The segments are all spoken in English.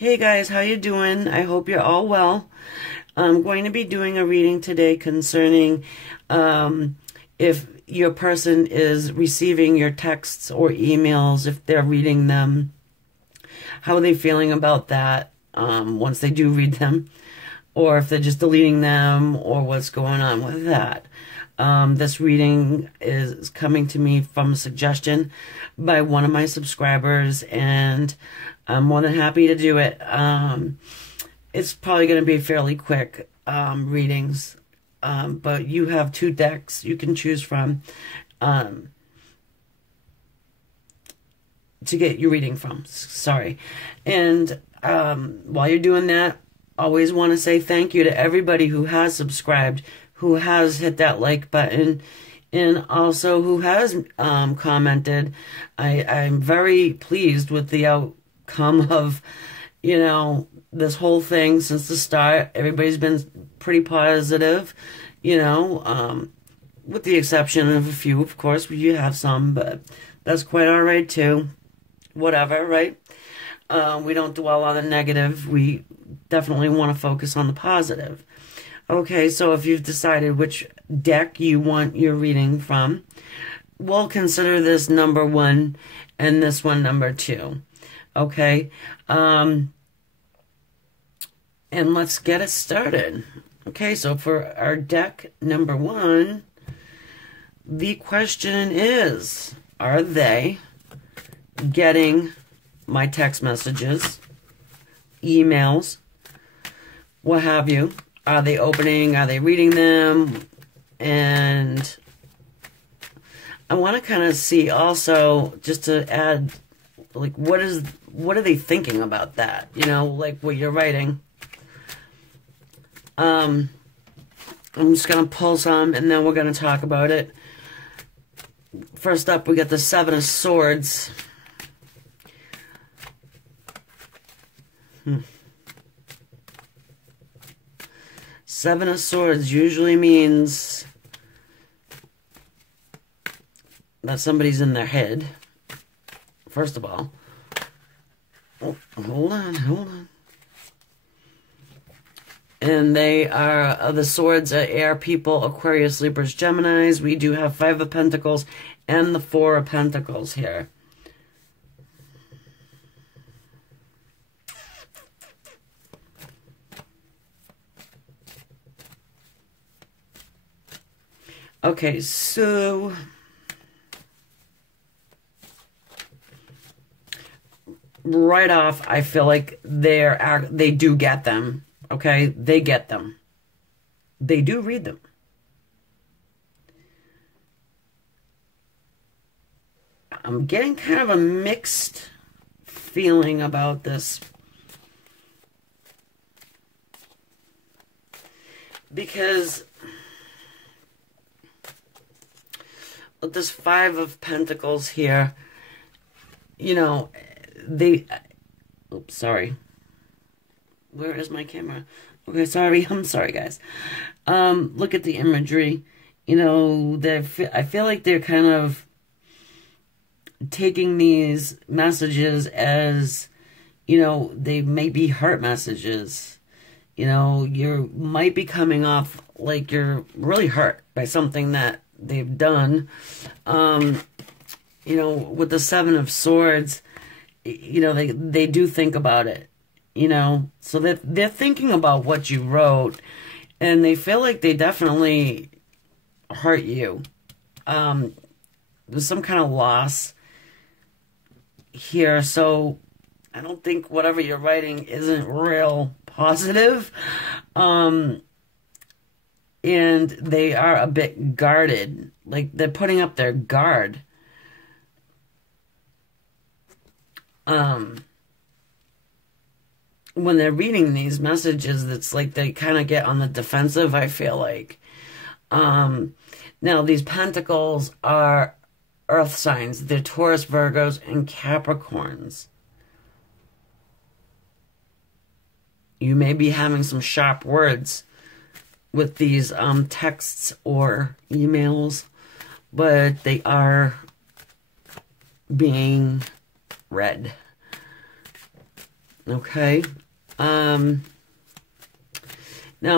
Hey guys, how you doing? I hope you're all well. I'm going to be doing a reading today concerning if your person is receiving your texts or emails, if they're reading them, how are they feeling about that once they do read them, or if they're just deleting them, or what's going on with that. This reading is coming to me from a suggestion by one of my subscribers, and I'm more than happy to do it. It's probably going to be fairly quick readings, but you have two decks you can choose from to get your reading from. Sorry. And while you're doing that, always want to say thank you to everybody who has subscribed, who has hit that like button, and also who has commented. I'm very pleased with the outcome of, this whole thing since the start. Everybody's been pretty positive, with the exception of a few, of course. You have some, but that's quite all right too. Whatever, right? We don't dwell on the negative. We definitely want to focus on the positive. Okay, so if you've decided which deck you want your reading from, we'll consider this number 1 and this one number 2. Okay, and let's get it started. Okay, so for our deck number 1, the question is, are they getting my text messages, emails, what have you? Are they opening? Are they reading them? And I want to kind of see also, just to add, like, what are they thinking about that? Like what you're writing. I'm just going to pull some, and then we're going to talk about it. First up, we got the Seven of Swords. Seven of Swords usually means that somebody's in their head, first of all. Oh, hold on. And they are, the swords are air people, Aquarius, Libras, Geminis. We do have 5 of Pentacles and the 4 of Pentacles here. Okay, so right off, I feel like they do get them. Okay, they get them. They do read them. I'm getting kind of a mixed feeling about this, because with this 5 of Pentacles here, oops, sorry. Where is my camera? Okay, sorry. I'm sorry, guys. Look at the imagery. I feel like they're kind of taking these messages as, they may be heart messages. You might be coming off like you're really hurt by something that they've done. With the 7 of Swords, they do think about it, so they're thinking about what you wrote, and they feel like they definitely hurt you. There's some kind of loss here, so I don't think whatever you're writing isn't real positive. And they are a bit guarded, like they're putting up their guard. When they're reading these messages, it's like they kind of get on the defensive, I feel like. Now, these Pentacles are earth signs. They're Taurus, Virgos, and Capricorns. You may be having some sharp words with these texts or emails, but they are being read. Okay. Now,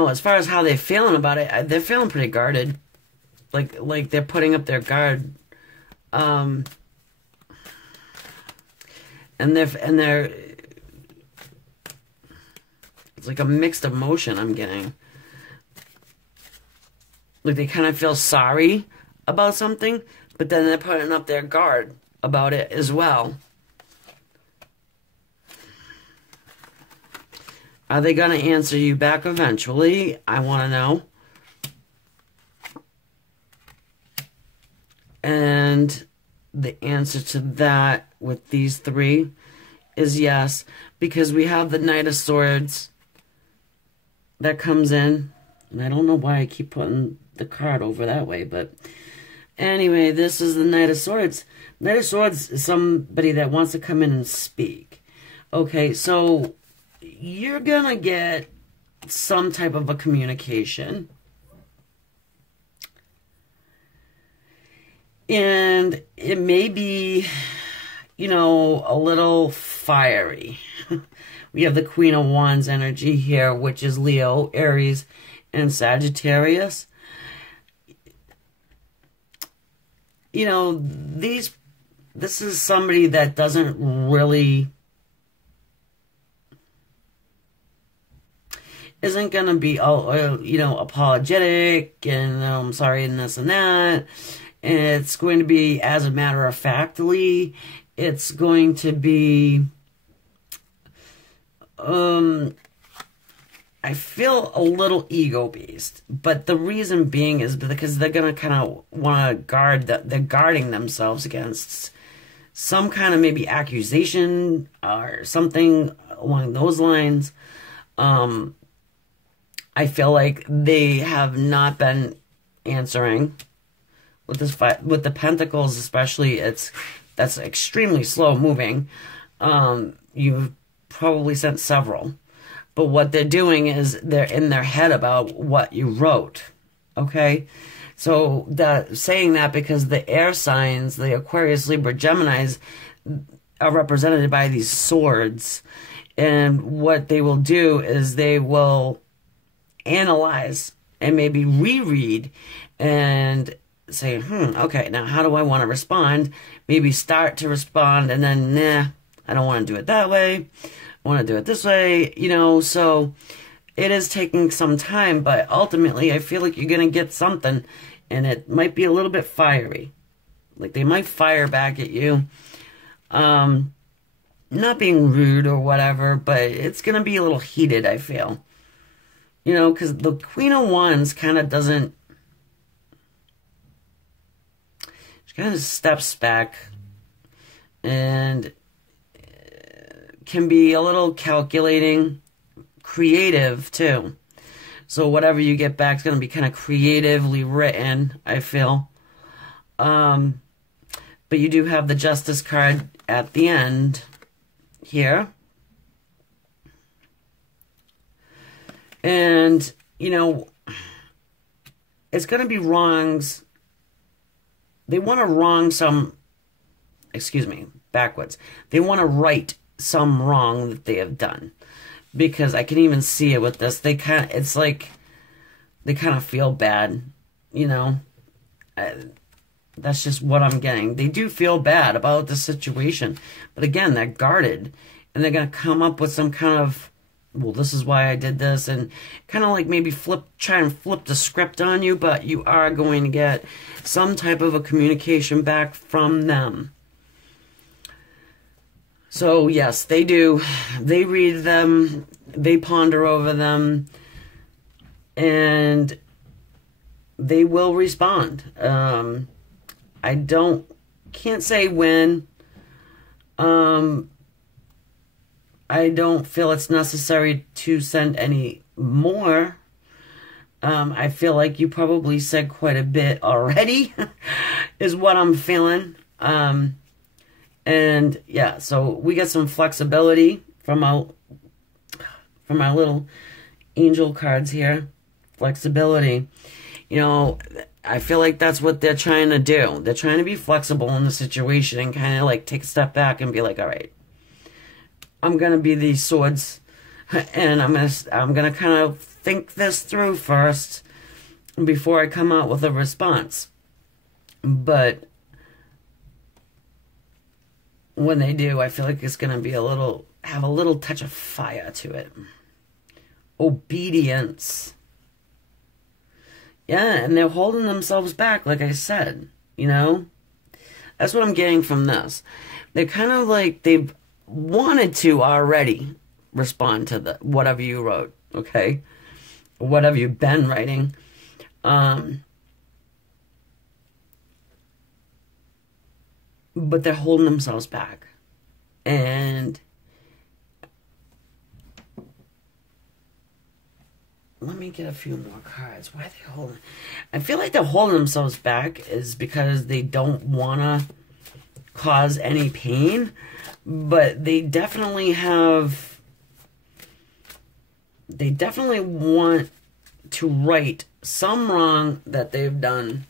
as far as how they're feeling about it, they're feeling pretty guarded. Like they're putting up their guard. And they're it's like a mixed emotion I'm getting. Like they kind of feel sorry about something, but then they're putting up their guard about it as well. Are they going to answer you back eventually? I want to know. And the answer to that with these three is yes, because we have the Knight of Swords that comes in. And I don't know why I keep putting the card over that way, but anyway, this is the Knight of Swords. Knight of Swords is somebody that wants to come in and speak. Okay, so you're gonna get some type of a communication. And it may be, you know, a little fiery. We have the Queen of Wands energy here, which is Leo, Aries, and Sagittarius. You know, this is somebody that doesn't really, isn't going to be, you know, apologetic and I'm sorry and this and that. And it's going to be, as a matter of factly, it's going to be, I feel a little ego-based, but the reason being is because they're going to kind of want to guard, they're guarding themselves against some kind of maybe accusation or something along those lines. I feel like they have not been answering with this fight, with the Pentacles especially. That's extremely slow moving. You've probably sent several. But what they're doing is they're in their head about what you wrote, okay? So saying that because the air signs, the Aquarius, Libra, Geminis, are represented by these swords. And what they will do is they will analyze and maybe reread and say, okay, now how do I want to respond? Maybe start to respond and then, nah, I don't want to do it that way. I want to do it this way, you know, so it is taking some time, but ultimately I feel like you're going to get something, and it might be a little bit fiery. Like they might fire back at you. Not being rude or whatever, but it's going to be a little heated, I feel. You know, because the Queen of Wands kind of doesn't, she kind of steps back and can be a little calculating, creative too. So whatever you get back is going to be kind of creatively written, I feel. But you do have the Justice card at the end here. And, you know, it's going to be wrongs. They want to wrong some, excuse me, backwards. They want to right some wrong that they have done, because I can even see it with this. It's like they kind of feel bad, you know. That's just what I'm getting. They do feel bad about the situation, but again, they're guarded, and they're gonna come up with some kind of, well, this is why I did this, and kind of like maybe try and flip the script on you, but you are going to get some type of a communication back from them. So, yes, they do. They read them, they ponder over them, and they will respond. I can't say when. I don't feel it's necessary to send any more. I feel like you probably said quite a bit already, is what I'm feeling. And yeah, so we get some flexibility from our little angel cards here. Flexibility. You know, I feel like that's what they're trying to do. They're trying to be flexible in the situation and kind of like take a step back and be like, all right, I'm gonna be these swords, and I'm gonna kind of think this through first before I come out with a response. But when they do, I feel like it's gonna be have a little touch of fire to it. Obedience. Yeah, and they're holding themselves back, like I said, you know? That's what I'm getting from this. They're kind of like they've wanted to already respond to the whatever you wrote, okay? Whatever you've been writing. But they're holding themselves back. And let me get a few more cards. Why are they holding? I feel like they're holding themselves back is because they don't want to cause any pain. But they definitely have... They definitely want to right some wrong that they've done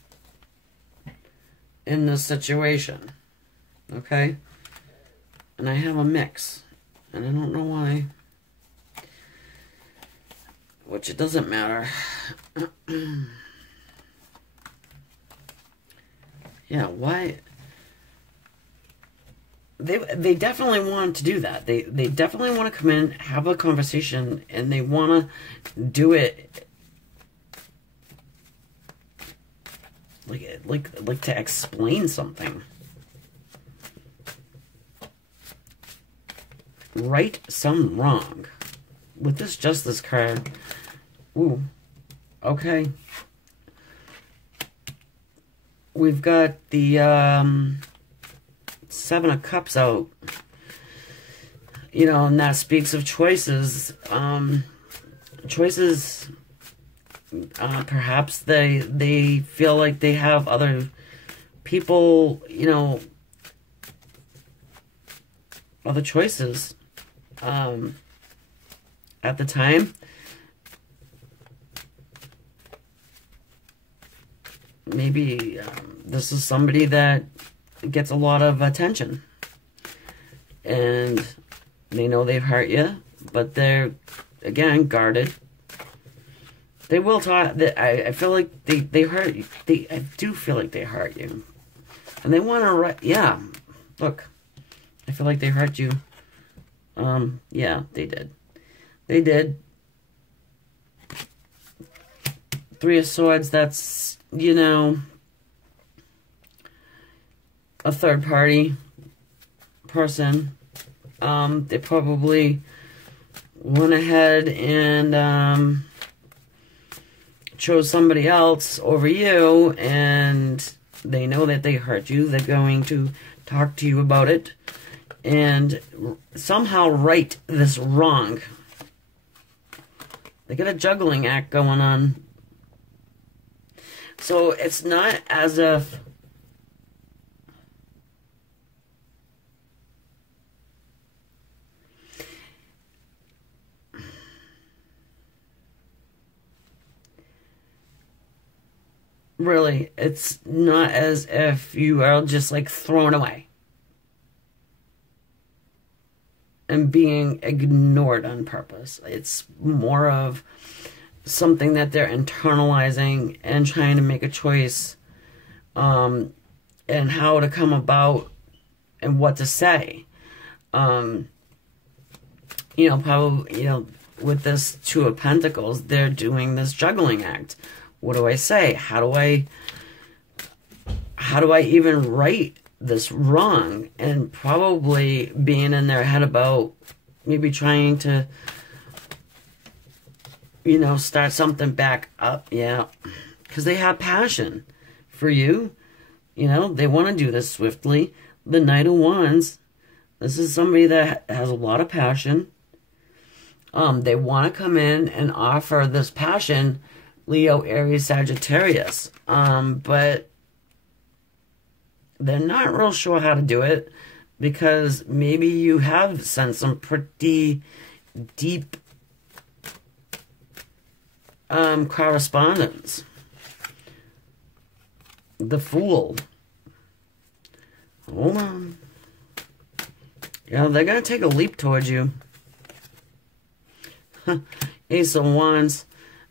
in this situation. Okay? And I have a mix. And I don't know why. Which it doesn't matter. Yeah, why? They definitely want to do that. They definitely want to come in, have a conversation, and they want to do it like to explain something. Right some wrong. With this Justice card, ooh, okay. We've got the Seven of Cups out. You know, and that speaks of choices. Choices, perhaps they feel like they have other people, you know, other choices. At the time, maybe this is somebody that gets a lot of attention, and they know they've hurt you, but they're, again, guarded. They will talk. I feel like they hurt you. I do feel like they hurt you, and they want to. Yeah, look, I feel like they hurt you. Yeah, they did. They did. Three of Swords, that's, you know, a third party person. They probably went ahead and chose somebody else over you, and they know that they hurt you. They're going to talk to you about it and somehow right this wrong. They got a juggling act going on. So it's not as if really, it's not as if you are just like thrown away and being ignored on purpose. It's more of something that they're internalizing and trying to make a choice, and how to come about and what to say. You know, probably, you know, with this Two of Pentacles, they're doing this juggling act. What do I say? How do I even right this wrong? And probably being in their head about maybe trying to, you know, start something back up. Yeah, because they have passion for you. You know, they want to do this swiftly. The Knight of Wands, this is somebody that has a lot of passion. They want to come in and offer this passion, Leo, Aries, Sagittarius. But they're not real sure how to do it, because maybe you have sent some pretty deep correspondence. The Fool. Hold on. You know, they're going to take a leap towards you. Ace of Wands.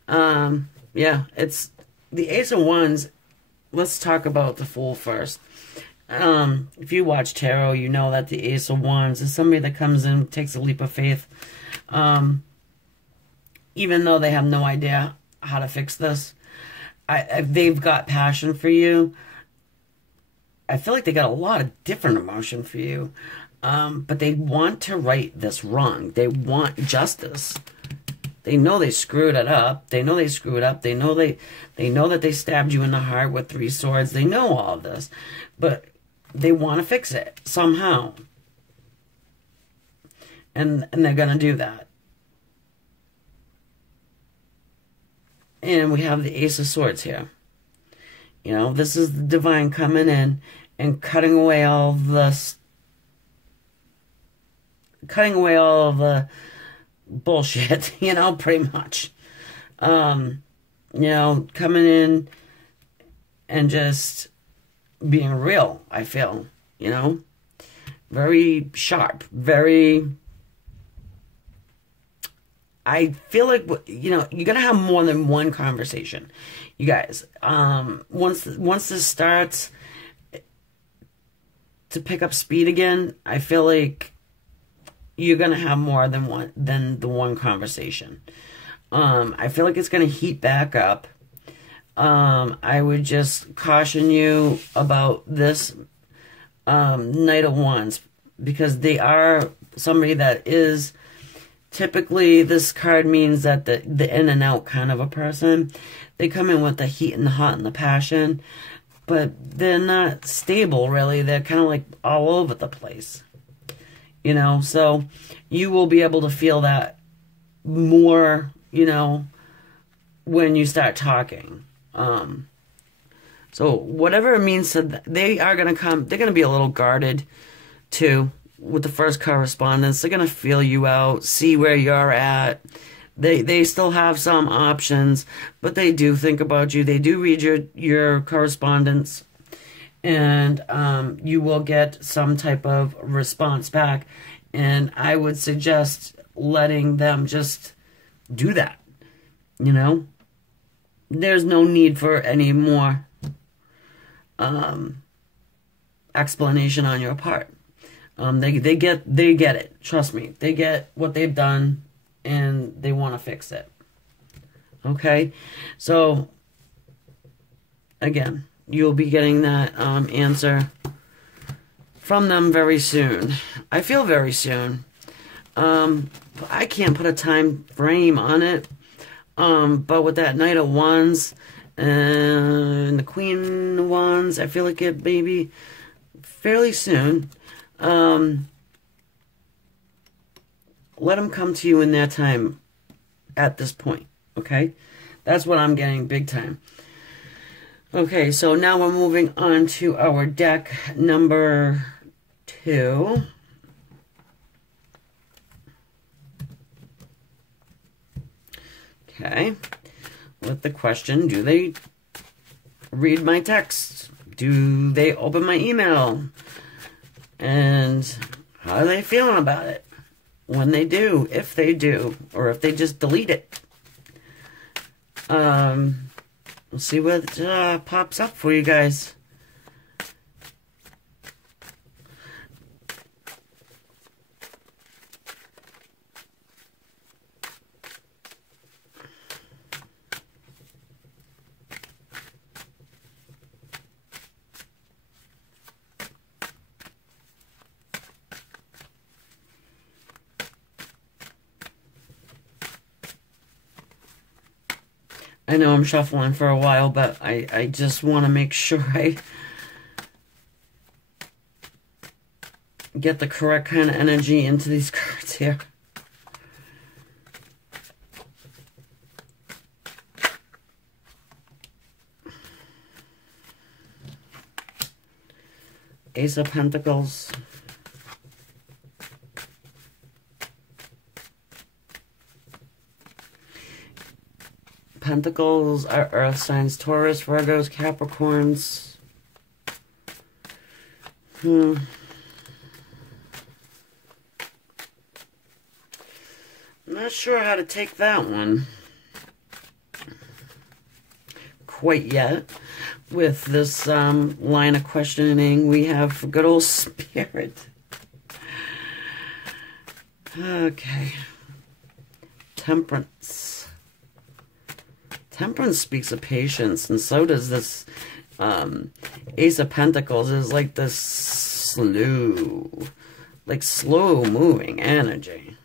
Yeah, it's the Ace of Wands. Let's talk about the Fool first. If you watch tarot, you know that the Ace of Wands is somebody that comes in, takes a leap of faith. Even though they have no idea how to fix this. They've got passion for you. I feel like they got a lot of different emotion for you. But they want to right this wrong. They want justice. They know they screwed it up. They know they screwed up. They know that they stabbed you in the heart with 3 swords. They know all of this. But they want to fix it somehow. And they're going to do that. And we have the Ace of Swords here. You know, this is the divine coming in and cutting away all of the bullshit, you know, pretty much. You know, coming in and just being real, I feel, you know. Very sharp, very... I feel like, you know, you're going to have more than one conversation. You guys, once this starts to pick up speed again, I feel like you're going to have more than the one conversation. I feel like it's going to heat back up. I would just caution you about this Knight of Wands, because they are somebody that is... Typically, this card means that the in and out kind of a person. They come in with the heat and the hot and the passion, but they're not stable, really. They're kind of like all over the place, you know? So you will be able to feel that more, you know, when you start talking. So whatever it means, they are going to come, they're going to be a little guarded, too. With the first correspondence, they're going to feel you out, see where you're at. They still have some options, but they do think about you. They do read your correspondence, and you will get some type of response back. And I would suggest letting them just do that, you know? There's no need for any more explanation on your part. They get it. Trust me. They get what they've done, and they want to fix it. Okay? So, again, you'll be getting that answer from them very soon. I feel very soon. I can't put a time frame on it. But with that Knight of Wands and the Queen of Wands, I feel like it may be fairly soon. Let them come to you in their time at this point, okay? That's what I'm getting big time. Okay, so now we're moving on to our deck number 2. Okay, with the question, do they read my text? Do they open my email? And how are they feeling about it? When they do, if they do, or if they just delete it. We'll see what pops up for you guys. I know I'm shuffling for a while, but I just want to make sure I get the correct kind of energy into these cards here. Ace of Pentacles. Pentacles are earth signs, Taurus, Virgos, Capricorns. Not sure how to take that one quite yet. With this line of questioning we have good old Spirit. Okay. Temperance. Temperance speaks of patience, and so does this Ace of Pentacles. Is like this slow moving energy.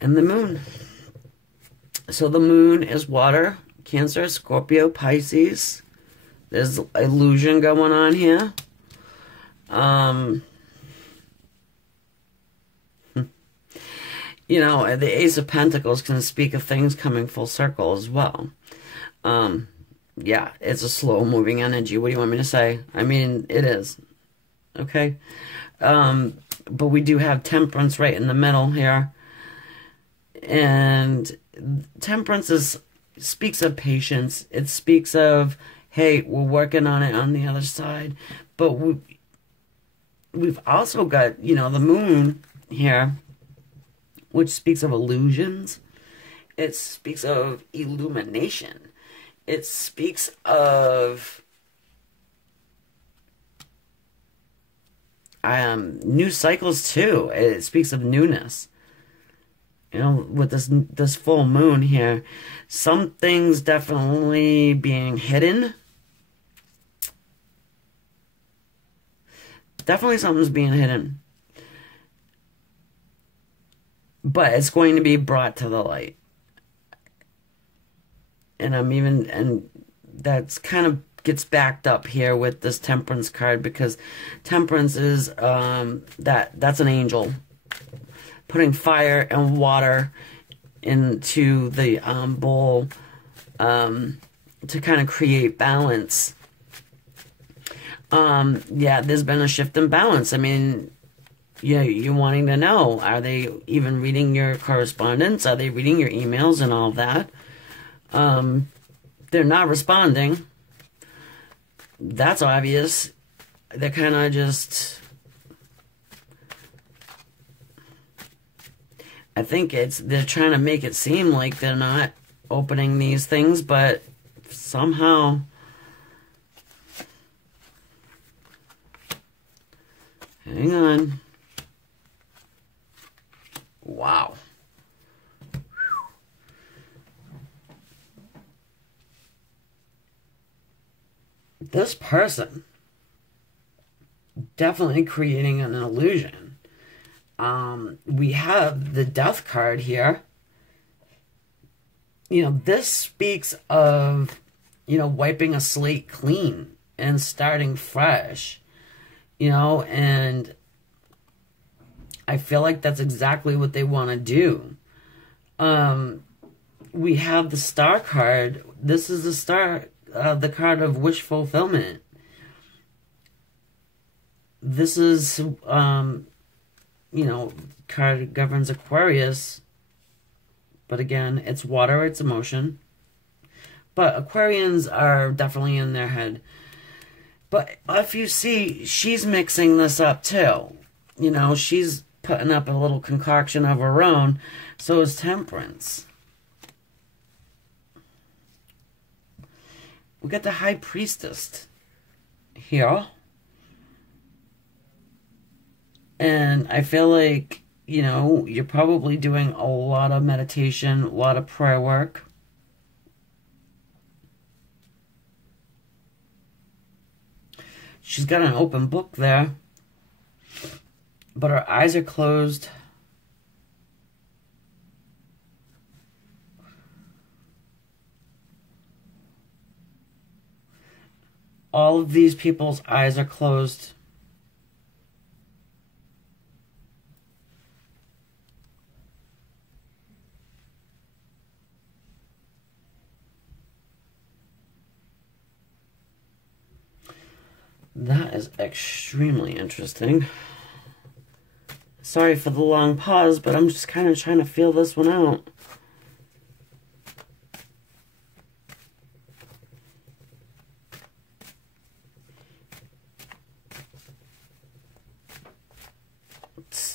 And the moon. So the moon is water, Cancer, Scorpio, Pisces. There's illusion going on here. You know, the Ace of Pentacles can speak of things coming full circle as well. Yeah, it's a slow-moving energy. What do you want me to say? I mean, it is. Okay? But we do have Temperance right in the middle here. And Temperance speaks of patience. It speaks of, hey, we're working on it on the other side. But we've also got, you know, the moon here, which speaks of illusions. It speaks of illumination. It speaks of new cycles too. It speaks of newness. You know, with this full moon here, some things definitely being hidden. Definitely something's being hidden. But it's going to be brought to the light. And that's kind of gets backed up here with this Temperance card, because Temperance is that's an angel putting fire and water into the bowl to kind of create balance. Yeah, there's been a shift in balance. I mean, yeah, you're wanting to know, are they even reading your correspondence? Are they reading your emails and all that? They're not responding. That's obvious. They're kind of just... I think they're trying to make it seem like they're not opening these things, but somehow... Hang on. Wow. This person definitely creating an illusion. We have the Death card here. You know, this speaks of, you know, wiping a slate clean and starting fresh. You know, and I feel like that's exactly what they want to do. We have the Star card. This is the card of wish fulfillment. This is, you know, card governs Aquarius. But again, it's water, it's emotion. But Aquarians are definitely in their head. But if you see, she's mixing this up too. You know, she's putting up a little concoction of her own. So is Temperance. We got the High Priestess here. And I feel like, you know, you're probably doing a lot of meditation, a lot of prayer work. She's got an open book there, but her eyes are closed. All of these people's eyes are closed. That is extremely interesting. Sorry for the long pause, but I'm just kind of trying to feel this one out.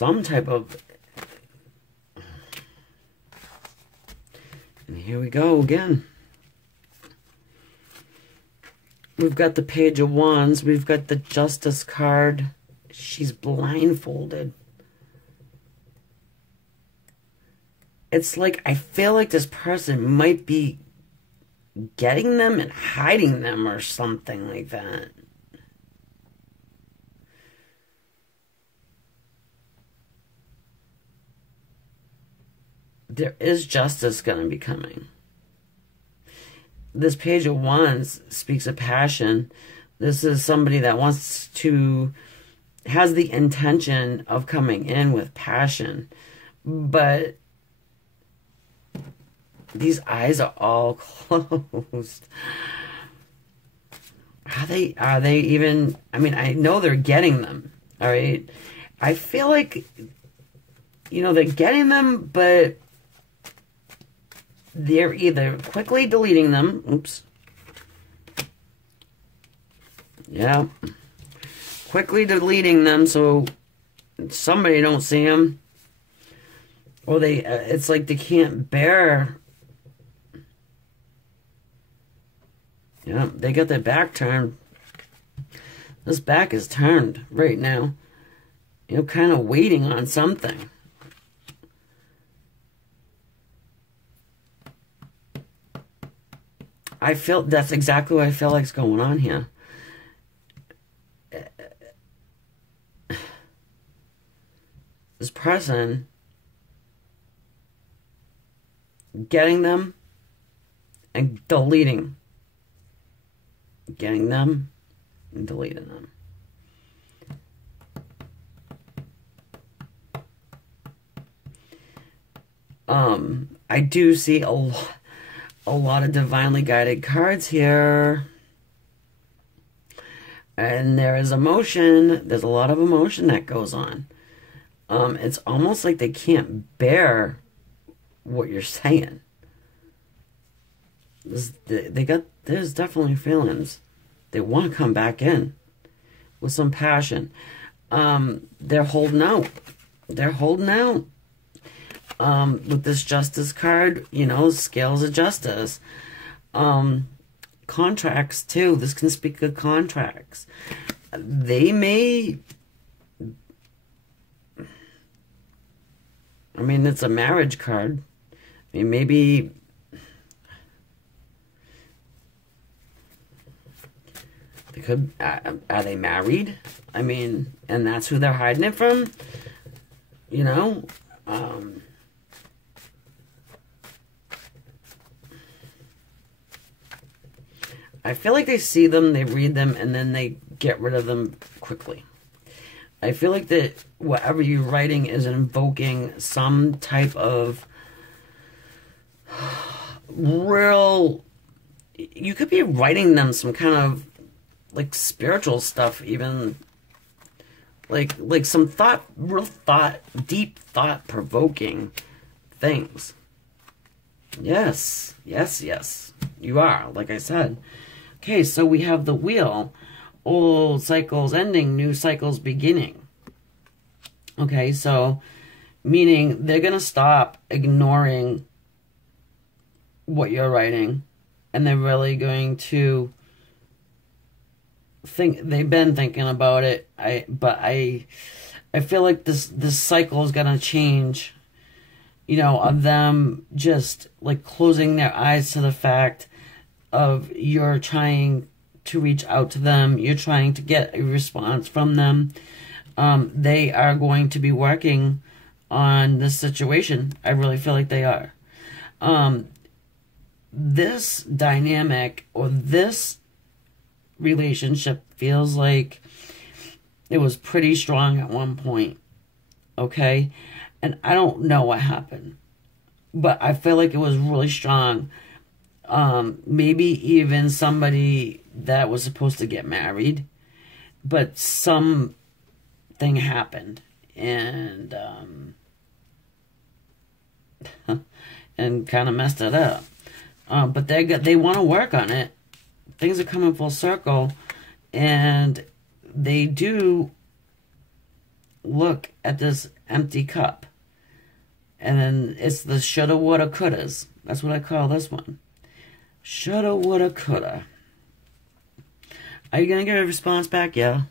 some type of... And here we go again. We've got the Page of Wands. We've got the Justice card. She's blindfolded. It's like, I feel like this person might be getting them and hiding them or something like that. There is justice going to be coming. This Page of Wands speaks of passion. This is somebody that wants to, has the intention of coming in with passion. But these eyes are all closed. Are they even, I mean, I know they're getting them, all right? I feel like, you know, they're getting them, but they're either quickly deleting them. Oops. Yeah. Quickly deleting them so somebody don't see them. Or they, it's like they can't bear. Yeah, they got their back turned. This back is turned right now. You know, kind of waiting on something. I feel, that's exactly what I feel like is going on here. This person getting them and deleting. Getting them and deleting them. I do see a lot of divinely guided cards here. And there is emotion. There's a lot of emotion that goes on. It's almost like they can't bear what you're saying. There's definitely feelings. They want to come back in with some passion. They're holding out. They're holding out. With this Justice card, you know, scales of justice. Contracts, too. This can speak of contracts. They may... I mean, it's a marriage card. I mean, maybe... They could... Are they married? I mean, and that's who they're hiding it from? You know? I feel like they see them, they read them, and then they get rid of them quickly. I feel like that whatever you're writing is invoking some type of real... You could be writing them some kind of, like, spiritual stuff, even. Like some thought, real thought, deep thought-provoking things. Yes, yes, yes. You are, like I said. Okay, so we have the wheel. Old cycles ending, new cycles beginning. Okay, so meaning they're going to stop ignoring what you're writing. And they're really going to think, they've been thinking about it. But I feel like this cycle is going to change. You know, of them just like closing their eyes to the fact of you're trying to reach out to them. You're trying to get a response from them. They are going to be working on this situation. I really feel like they are. This dynamic or this relationship feels like it was pretty strong at one point. Okay? And I don't know what happened. But I feel like it was really strong. Maybe even somebody that was supposed to get married, but something happened, and and kind of messed it up. But they want to work on it. Things are coming full circle, and they do look at this empty cup. And then it's the shoulda, woulda, couldas. That's what I call this one. Shoulda, woulda, coulda. Are you gonna get a response back? Yeah.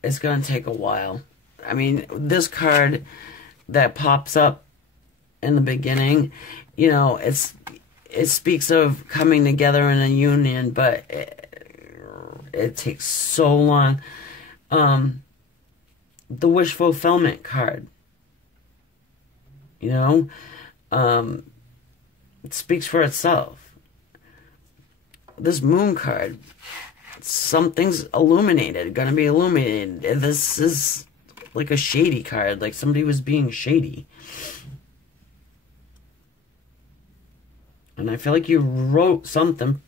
It's gonna take a while. I mean, this card that pops up in the beginning, you know, it speaks of coming together in a union, but it takes so long. The wish fulfillment card, you know, it speaks for itself. This moon card, something's illuminated, gonna be illuminated. This is like a shady card, like somebody was being shady. And I feel like you wrote something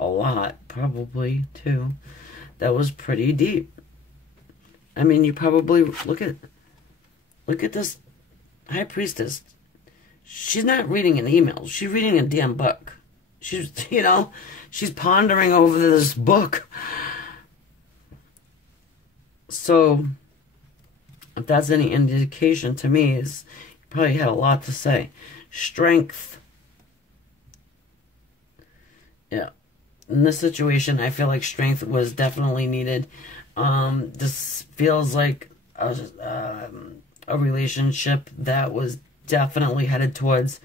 a lot, probably, too, that was pretty deep. I mean, you probably, look at this High Priestess. She's not reading an email. She's reading a damn book. She's, you know, she's pondering over this book. So, if that's any indication to me, is you probably had a lot to say. Strength. Yeah. In this situation, I feel like strength was definitely needed. This feels like a relationship that was definitely headed towards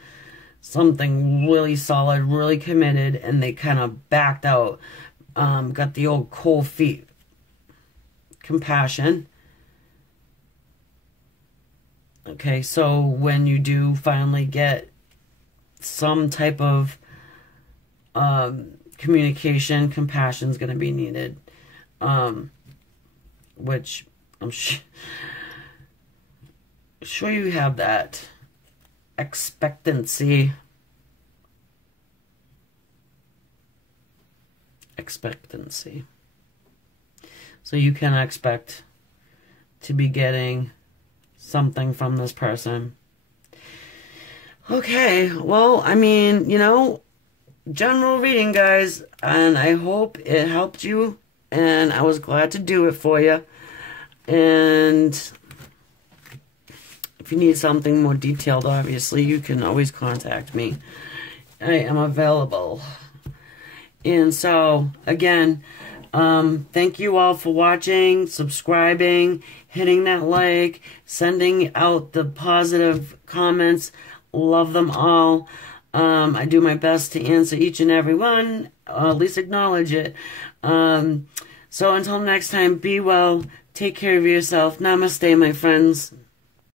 something really solid, really committed, and they kind of backed out. Got the old cold feet. Compassion. Okay, so when you do finally get some type of communication, compassion is going to be needed. Which I'm sure you have that. Expectancy. So you can expect to be getting something from this person. Okay, well, I mean, you know, general reading, guys, and I hope it helped you, and I was glad to do it for you. And if you need something more detailed, obviously, you can always contact me. I am available. And so, again, thank you all for watching, subscribing, hitting that like, sending out the positive comments. Love them all. I do my best to answer each and every one, at least acknowledge it. So until next time, be well, take care of yourself. Namaste, my friends.